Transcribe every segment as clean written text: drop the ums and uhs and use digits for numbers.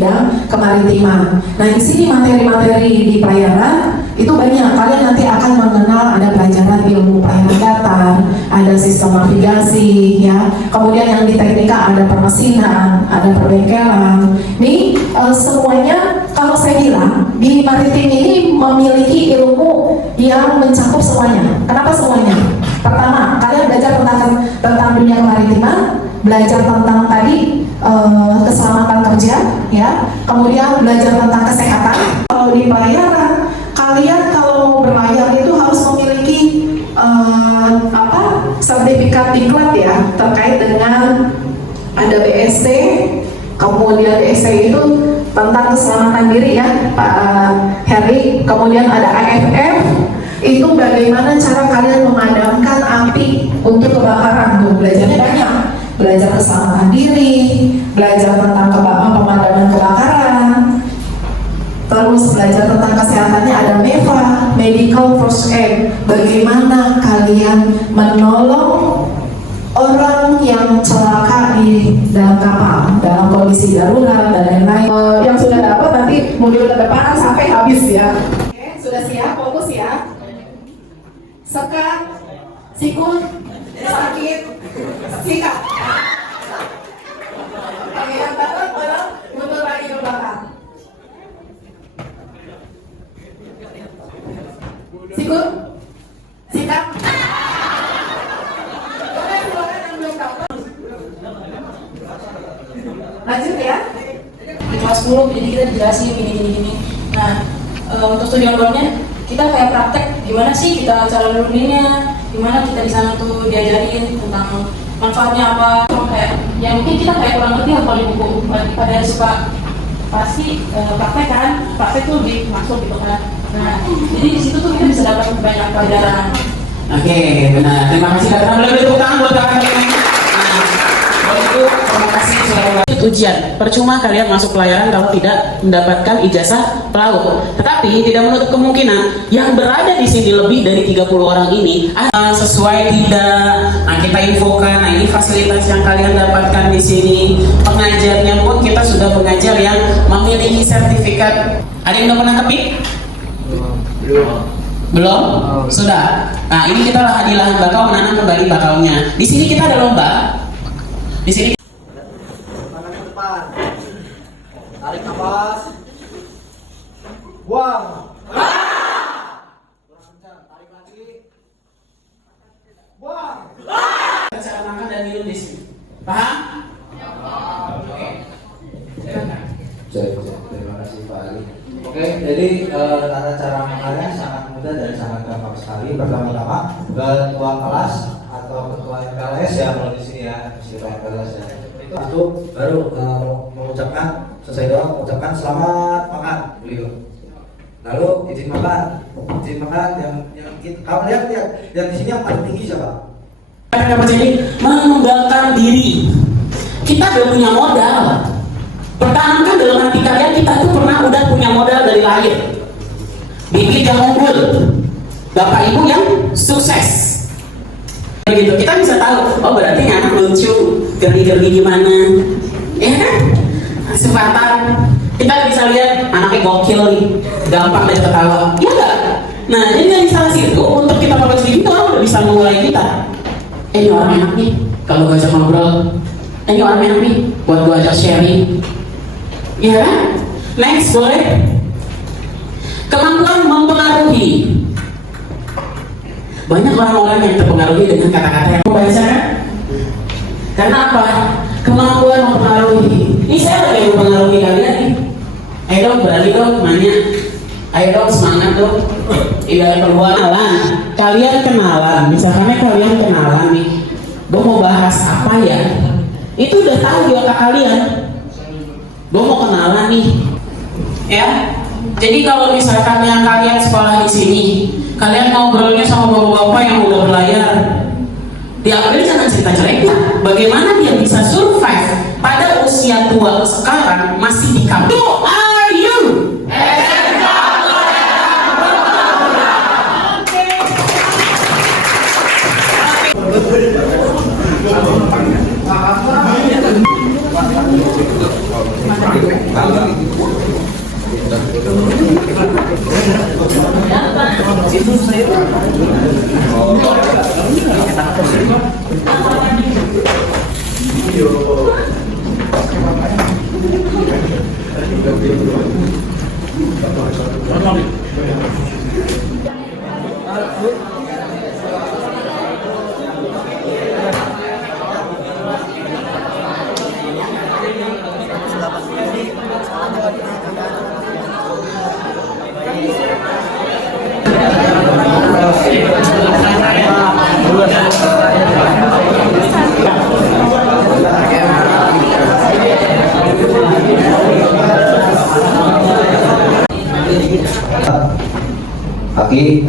bidang kemaritiman. Nah, di sini materi-materi di pelayaran itu banyak. Kalian nanti akan mengenal, ada pelajaran ilmu pelayanan datar, ada sistem navigasi, ya. Kemudian yang di teknika ada permesinan, ada perbengkelan. Ini semuanya kalau saya bilang di maritim ini memiliki ilmu yang mencakup semuanya. Kenapa semuanya? Pertama, kalian belajar tentang dunia kemaritiman, belajar tentang tadi keselamatan kerja, ya. Kemudian belajar tentang kesehatan. Kalau di pelayaran, kalian kalau mau berlayar itu harus memiliki sertifikat diklat, ya, terkait dengan ada BST. Kemudian BST itu tentang keselamatan diri, ya, Pak Heri. Kemudian ada AFF, itu bagaimana cara kalian memadamkan api untuk kebakaran. Tuh, belajarnya banyak. Belajar keselamatan diri, belajar tentang pemadaman kebakaran, terus belajar tentang kesehatannya ada MEFA, Medical First Aid. Bagaimana kalian menolong orang yang celaka di dalam kapal dalam kondisi darurat dan lain-lain. Yang sudah dapat nanti modul ke depan sampai habis, ya. Oke, sudah siap? Fokus, ya. Sekat, sikut, sakit, sikat. Oke, yang dapat tolong mundur lagi ke belakang. Sikut, sikat. Lanjut, ya. Di kelas 10 jadi kita dijelasin gini. Nah, untuk studi outboundnya kita kayak praktek gimana sih kita cara learningnya, gimana kita di sana tuh diajarin tentang manfaatnya apa. Kayak yang mungkin kita kayak kurang ngerti kalau di buku, pada suka pasti praktek tuh lebih masuk gitu kan. Nah, jadi di situ tuh kita bisa dapat banyak pelajaran. Oke, benar. Terima kasih karena boleh tepuk tangan buat kalian. Terima kasih sudah ujian. Percuma kalian masuk pelayaran kalau tidak mendapatkan ijazah pelaut. Tetapi tidak menutup kemungkinan yang berada di sini lebih dari 30 orang ini sesuai tidak. Nah, kita infokan. Nah, ini fasilitas yang kalian dapatkan di sini. Pengajarnya pun kita sudah pengajar yang memiliki sertifikat. Ada yang udah pernah kepik? Belum? Sudah. Nah, ini kita di lahan bakau menanam kembali bakaunya. Di sini kita ada lomba. Di sini tangan ke depan, tarik nafas, buang, kurang kencang, tarik lagi, buang. cara makan dan minum di sini. Paham? Oke. Terima kasih Pak Ali. Oke, jadi cara makannya sangat mudah dan sangat gampang sekali. Pertama-tama ketua kelas atau ketua MPLS ya, kalau di sini ya, ketua MPLS ya. Itu baru mengucapkan, selesai doa mengucapkan selamat makan beliau. Lalu izin makan yang kamu lihat yang di sini yang paling tinggi siapa? Apa jadi mengembangkan diri. Kita udah punya modal. Pertahankan dalam hati kalian, kita tuh udah punya modal dari lahir. Bibit yang unggul, bapak ibu yang sukses. Begitu kita bisa tahu, oh berarti anak lucu, gergi-gergi gimana, ya kan? Kesempatan kita bisa lihat anaknya gokil nih, gampang deh ketawa, ya enggak? Nah, jadi dari salah situ untuk kita publish di itu udah bisa memulai kita. Ini orang enak nih, kalau gue ajak ngobrol. Ini orang enak nih, buat gue ajak sharing. Ya kan? Next, boleh? Kemampuan mempengaruhi. Banyak orang-orang yang terpengaruhi dengan kata-kata yang membaca kan? Karena apa? Kemampuan mempengaruhi. Ini saya lagi mempengaruhi kalian nih. Ayo dong, berani dong, nanya. Ayo dong, semangat dong. Tidak perlu kenalan. Kalian kenalan, misalnya kalian kenalan nih. Gue mau bahas apa ya? Itu udah tahu di otak kalian. Gue mau kenalan nih. Ya. Jadi kalau misalkan yang kalian sekolah di sini, kalian ngobrolnya sama bapak-bapak yang udah berlayar, diambil jangan cerita jeleknya. Bagaimana dia bisa survive pada usia tua sekarang masih di kampung? Who are you? Kaki,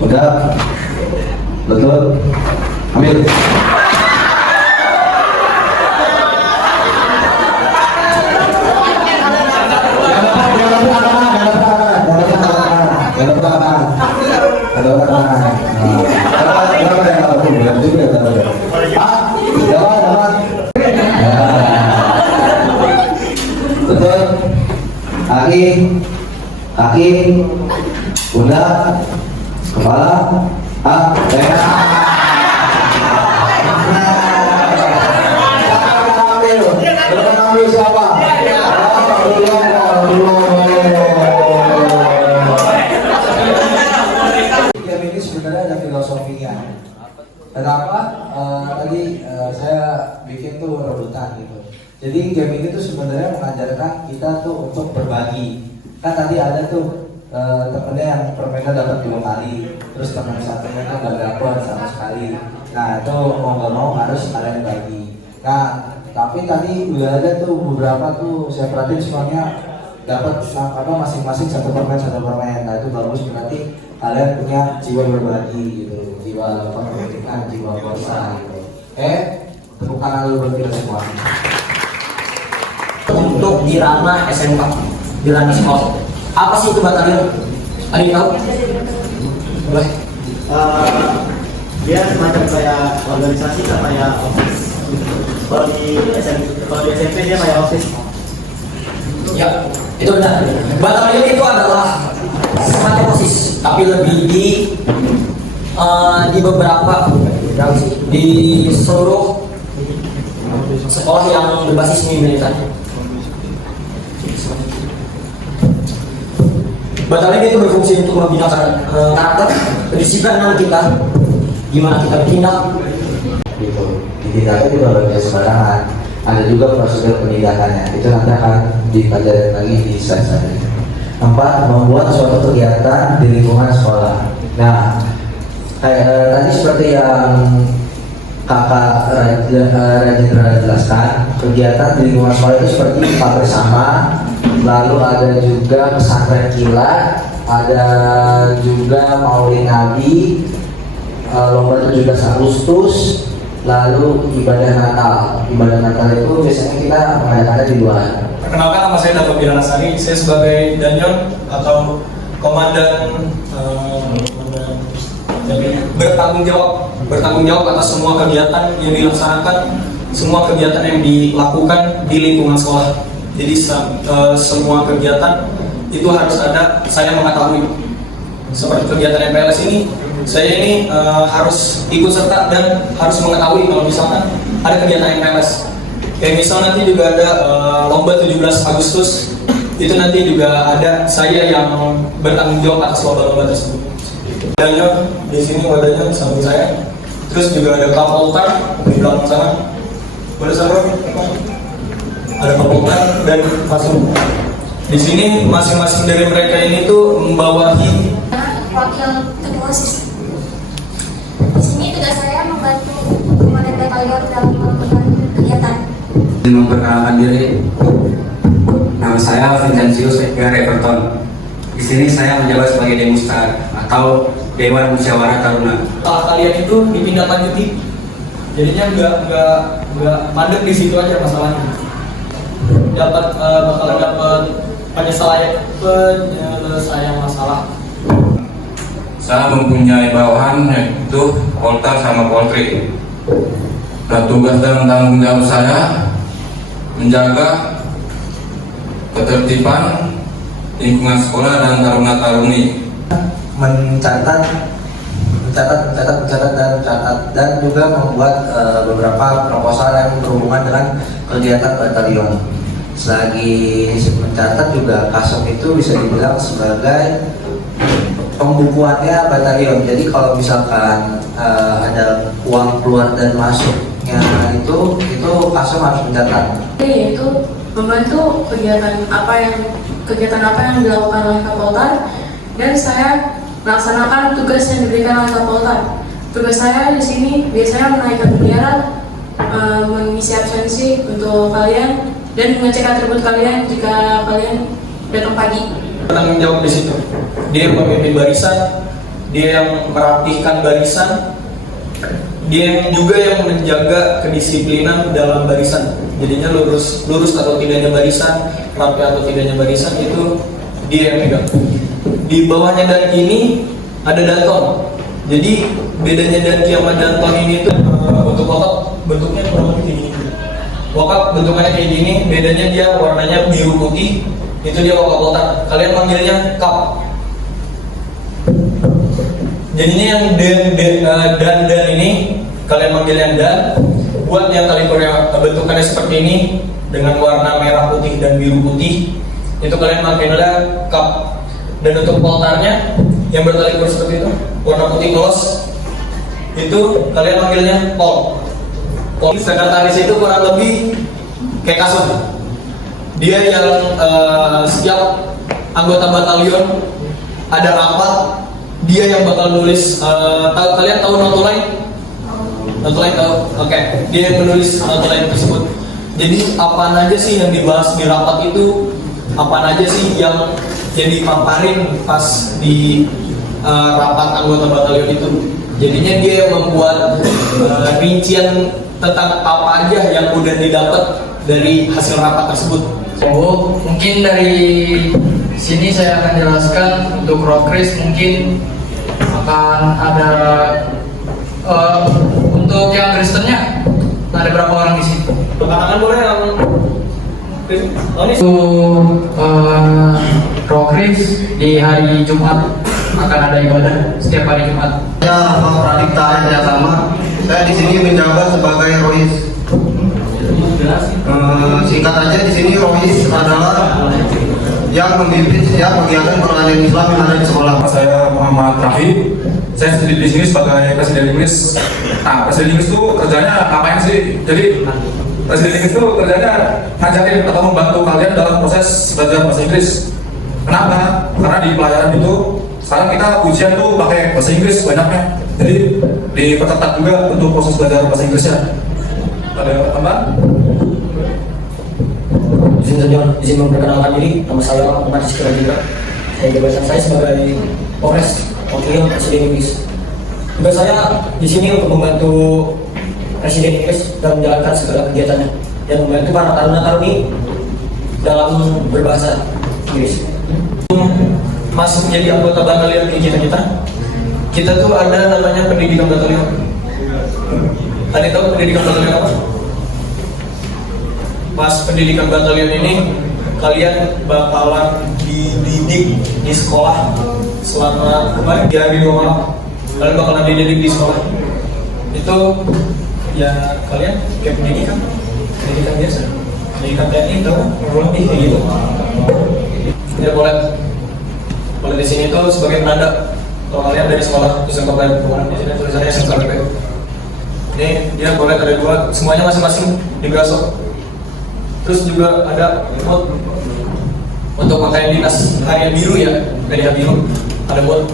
udah, betul, ambil. Betul, kaki, kaki, udah, kepala, ambil siapa? Game ini sebenarnya ada filosofinya. Kenapa? Tadi saya bikin tuh rebutan gitu. Jadi game ini tuh sebenarnya mengajarkan kita tuh untuk berbagi. Kan tadi ada tuh temennya yang permainan dapat 2 kali, terus teman satunya tuh nggak dapat sama sekali. Nah itu mau nggak mau harus kalian bagi. Nah tapi tadi udah ada tuh beberapa tuh saya perhatiin semuanya dapat masing-masing satu permen. Nah itu bagus, berarti kalian punya jiwa berbagi gitu, jiwa pembentukan, jiwa kuasa gitu. Tepuk tangan dulu buat kita semua. Untuk di ranah SMK, di ranah sekolah, apa sih itu batalion? Ada yang tahu? Boleh. Dia semacam kayak organisasi sama kayak OSIS. Kalau di SMP dia kayak OSIS. Ya, itu benar. Batalion itu adalah semacam OSIS, tapi lebih di beberapa di seluruh sekolah yang berbasis militer. Batalion itu berfungsi untuk membina karakter, kedisiplinan kita, gimana kita bertindak. Gitu. Ditindakan juga bagian sembarangan. Ada juga prosedur penindakannya. Itu nanti akan dipelajari lagi di slide selanjutnya. 4. Membuat suatu kegiatan di lingkungan sekolah. Nah, tadi seperti yang Kakak Rajendra jelaskan, kegiatan di lingkungan sekolah itu seperti Pak Bersama, lalu ada juga pesantren kilat, ada juga Maulid Nabi, lomba 17 Agustus, lalu ibadah Natal. Ibadah Natal itu biasanya kita mengadakannya di luar. Perkenalkan, nama saya Dato Piranasari. Saya sebagai Danyon atau komandan jadi bertanggung jawab atas semua kegiatan yang dilaksanakan, semua kegiatan yang dilakukan di lingkungan sekolah. Jadi semua kegiatan itu harus ada saya mengetahui. Seperti kegiatan MPLS ini, saya ini harus ikut serta dan harus mengetahui kalau misalkan ada kegiatan MPLS. Kayak misal nanti juga ada lomba 17 Agustus, itu nanti juga ada saya yang bertanggung jawab atas lomba-lomba tersebut. Danyon di sini wadahnya samping saya. Terus juga ada Kapoltar di belakang sana. Boleh sama? Ada Kapoltar dan Fasun. Di sini masing-masing dari mereka ini tuh membawahi wakil ketua OSIS. Di sini tugas saya membantu komandan batalion dalam melakukan kegiatan. Memperkenalkan diri, nama saya Vincenzius Edgar Everton. Di sini saya menjabat sebagai Demustar atau Dewan Musyawarah Taruna. Kalian itu ditindaklanjuti, jadinya nggak mandek di situ aja masalahnya. Bakalan dapat penyelesaian masalah. Saya mempunyai bawahan yaitu Poltar sama Poltri. Dan tugas dan tanggung jawab saya menjaga ketertiban lingkungan sekolah dan taruna-taruni. mencatat dan juga membuat beberapa proposal yang berhubungan dengan kegiatan batalion. Selagi mencatat juga Kasem itu bisa dibilang sebagai pembukuannya batalion. Jadi kalau misalkan ada uang keluar dan masuknya itu Kasem harus mencatat. Yaitu membantu kegiatan apa yang dilakukan oleh Kapoltar, dan saya melaksanakan tugas yang diberikan oleh Kapoltar. Tugas saya di sini biasanya menaikkan bendera, mengisi absensi untuk kalian, dan mengecek atribut kalian jika kalian datang pagi. Tanggung jawab di situ. Dia yang memimpin barisan, dia yang merapihkan barisan, dia juga yang menjaga kedisiplinan dalam barisan. Jadinya lurus atau tidaknya barisan, rapi atau tidaknya barisan itu dia yang pegang. Di bawahnya Danki ini ada Danton. Jadi bedanya Danki sama Danton ini tuh untuk wakaf bentuknya kurang lebih kayak gini. Wakaf bentukannya kayak gini, bedanya dia warnanya biru putih. Itu dia wakaf Poltar. Kalian manggilnya Kap. Jadinya yang dan ini kalian manggilnya Dan. Buat yang Talikurnya bentukannya seperti ini dengan warna merah putih dan biru putih, itu kalian manggilnya Kap. Dan untuk Poltarnya yang bertalikur seperti itu, warna putih polos, itu kalian manggilnya Pol. Sekretaris itu kurang lebih kayak Kasem. Dia yang setiap anggota batalion ada rapat, dia yang bakal nulis. Kalian tahu notulen? Notulen tahu? Oke. Dia yang menulis notulen tersebut. Jadi apa aja sih yang dibahas di rapat itu? Apa aja sih yang dipaparin pas di rapat anggota batalion itu? Jadinya dia yang membuat rincian tentang apa aja yang udah didapat dari hasil rapat tersebut. Mungkin dari sini saya akan jelaskan untuk Rokris mungkin akan ada untuk yang Kristennya ada berapa orang di sini? Katakan boleh yang Rokris di hari Jumat akan ada ibadah setiap hari Jumat. Saya Rafa Pradipta Arya Sama. Saya di sini menjabat sebagai Rois. Singkat aja di sini Rois adalah yang memimpin setiap kegiatan perayaan Islam yang ada di sekolah. Saya Muhammad Rafi. Saya studi di sini sebagai presiden Inggris. Nah, presiden Inggris itu kerjanya ngapain sih? Jadi presiden Inggris itu kerjanya ngajarin atau membantu kalian dalam proses belajar bahasa Inggris. Kenapa? Karena di pelajaran itu sekarang kita ujian tuh pakai bahasa Inggris banyaknya. Jadi diperketat juga untuk proses belajar bahasa Inggrisnya. Ada tambahan? Izin memperkenalkan diri, nama saya Muhammad Rizky Radira. Jabatan saya sebagai Polres Wakil Presiden Inggris. Tugas saya di sini untuk membantu Presiden Inggris dalam menjalankan segala kegiatannya dan membantu para taruna-taruni dalam berbahasa Inggris. Masuk jadi anggota batalion kayak kita tuh ada namanya pendidikan batalion. Ada tahu pendidikan batalion apa? Pas pendidikan batalion ini kalian bakalan dididik di sekolah selama kemarin 3 hari 2 malam. Kalian bakalan dididik di sekolah. Itu ya kalian kayak pendidikan biasa, pendidikan TNI tahu kurang lebih kayak gitu. Ya boleh di sini tuh sebagai penanda kalau kalian dari sekolah SMK Pelayaran. Di sini tulisannya SMK PP. Ini dia boleh ada 2, semuanya masing-masing digasok. Terus juga ada mod untuk pakaian dinas harian biru ya, dari biru ada mod.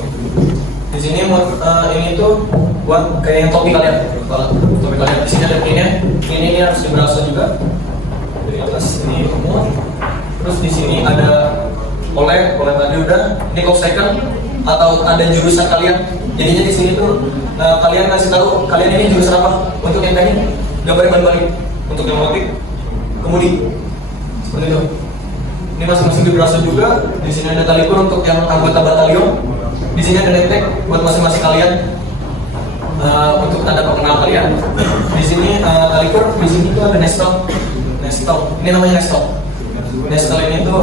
Di sini mod ini tuh buat kayak yang topi kalian. Topi kalian di sini ada ini harus diberasa juga dari atas ini mod. Terus di sini ada oleh tadi udah ini kok second atau ada jurusan kalian. Jadinya di sini tuh kalian ngasih tahu kalian ini jurusan apa. Untuk yang tadi gambar ban balik, untuk yang motif kemudi seperti itu. Ini masing-masing diberasa juga. Di sini ada talikur untuk yang anggota batalion. Di sini ada netek buat masing-masing kalian untuk tanda pengenal kalian. Di sini talikur. Di sini tuh ada nestel. Ini namanya nestel. Nestel ini tuh itu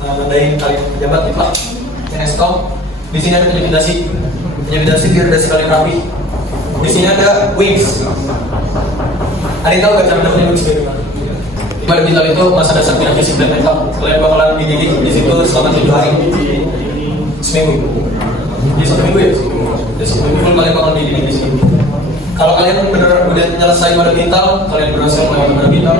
nandain kali pejabat gitu lah. Stop. Di sini ada penyedasi biar ada sekali rapi. Di sini ada wings. Ada yang tahu gak cara dapetnya wings bagaimana? Pada bintang itu masa dasar tidak fisik dan mental. Kalian bakalan dididik di situ selama 7 hari, seminggu. Di 1 minggu ya? Di 1 minggu full kalian bakalan dididik di sini. Kalau kalian benar udah nyelesai pada bintang, kalian berhasil melewati pada bintang,